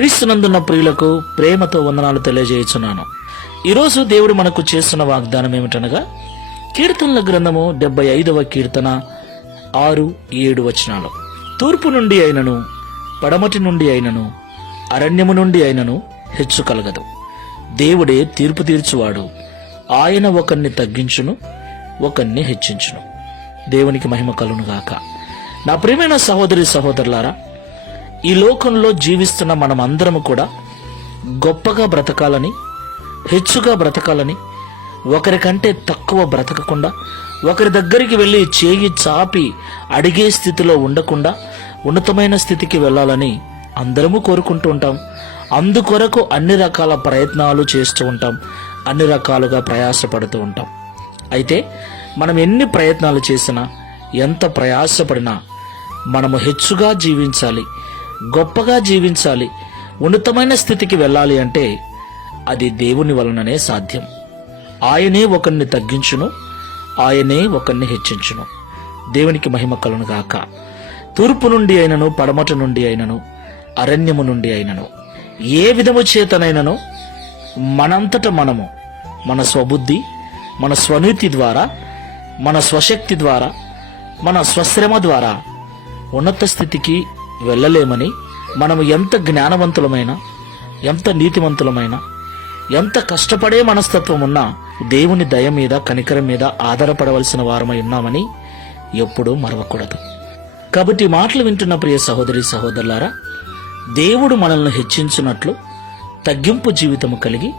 క్రీస్తునందున్న ప్రియులకు ప్రేమతో వందనాలు తెలియజేయుచున్నాను. ఈరోజు దేవుడు మనకు చేస్తున్న వాగ్దానం ఏమిటనగా, కీర్తనల గ్రంథము 75వ కీర్తన 6-7 వచనాలు. తూర్పు నుండి అయినను, పడమటి నుండి అయినను, అరణ్యము నుండి అయినను హెచ్చు కలగదు. దేవుడే తీర్పు తీర్చువాడు. ఆయన ఒకరిని తగ్గించును, ఒకరిని హెచ్చించును. దేవునికి మహిమ కలుగునుగాక. నా ప్రియమైన సహోదరి సహోదరులారా, ఈ లోకంలో జీవిస్తున్న మనమందరము కూడా గొప్పగా బ్రతకాలని, హెచ్చుగా బ్రతకాలని, ఒకరికంటే తక్కువ బ్రతకకుండా, ఒకరి దగ్గరికి వెళ్ళి చేయి చాపి అడిగే స్థితిలో ఉండకుండా ఉన్నతమైన స్థితికి వెళ్ళాలని అందరము కోరుకుంటూ ఉంటాం. అందుకొరకు అన్ని రకాల ప్రయత్నాలు చేస్తూ ఉంటాం, అన్ని రకాలుగా ప్రయాసపడుతూ ఉంటాం. అయితే మనం ఎన్ని ప్రయత్నాలు చేసినా, ఎంత ప్రయాసపడినా మనము హెచ్చుగా జీవించాలి, గొప్పగా జీవించాలి, ఉన్నతమైన స్థితికి వెళ్ళాలి అంటే అది దేవుని వలననే సాధ్యం. ఆయనే ఒకరిని తగ్గించును, ఆయనే ఒకరిని హెచ్చించును. దేవునికి మహిమ కలుగును గాక. తూర్పు నుండి అయినను, పడమటి నుండి అయినను, అరణ్యము నుండి అయినను, ఏ విధము చేతనైనను మనంతట మనము మన స్వబుద్ధి, మన స్వనీతి ద్వారా, మన స్వశక్తి ద్వారా, మన స్వశ్రమ ద్వారా ఉన్నత స్థితికి వెళ్ళలేమని, మనము ఎంత జ్ఞానవంతులమైనా, ఎంత నీతివంతులమైనా, ఎంత కష్టపడే మనస్తత్వం ఉన్నా దేవుని దయ మీద, కనికరం మీద ఆధారపడవలసిన వారమై ఉన్నామని ఎప్పుడూ మరవకూడదు. కాబట్టి ఈ మాటలు వింటున్న ప్రియ సహోదరి సహోదరులారా, దేవుడు మనల్ని హెచ్చించినట్లు తగ్గింపు జీవితము కలిగి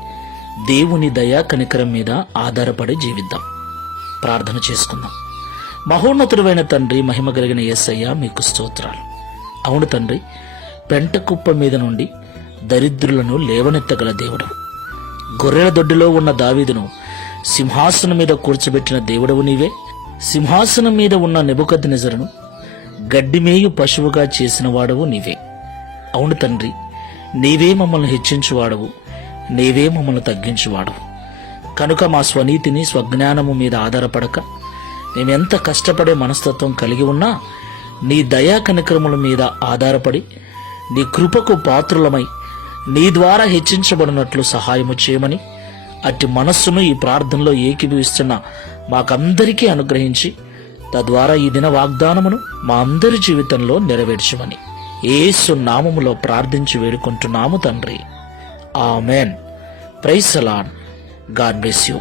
దేవుని దయ కనికరం మీద ఆధారపడి జీవిద్దాం. ప్రార్థన చేసుకుందాం. మహోన్నతుడైన తండ్రి, మహిమ కలిగిన యేసయ్య, మీకు స్తోత్రాలు. అవును తండ్రి, పెంట కుప్ప మీద నుండి దరిద్రులను లేవనెత్తగల దేవుడు. గొర్రెల దొడ్డిలో ఉన్న దావీదును సింహాసనం మీద కూర్చోబెట్టిన దేవుడవు నీవే. సింహాసనం మీద ఉన్న నెబుకద్నెజరును గడ్డిమేయు పశువుగా చేసిన వాడవు నీవే. అవును తండ్రి, నీవే మమ్మల్ని హెచ్చించువాడవు, నీవే మమ్మల్ని తగ్గించువాడవు. కనుక మా స్వనీతిని, స్వజ్ఞానము మీద ఆధారపడక, మేమెంత కష్టపడే మనస్తత్వం కలిగి ఉన్నా నీ దయా కనికరముల మీద ఆధారపడి నీ కృపకు పాత్రులమై నీ ద్వారా హెచ్చించబడినట్లు సహాయము చేయమని, అట్టి మనస్సును ఈ ప్రార్థనలో ఏకీభవిస్తున్న మాకందరికీ అనుగ్రహించి, తద్వారా ఈ దిన వాగ్దానమును మా అందరి జీవితంలో నెరవేర్చమని యేసు నామములో ప్రార్థించి వేడుకుంటున్నాము తండ్రి. Amen. Praise the Lord. God bless you.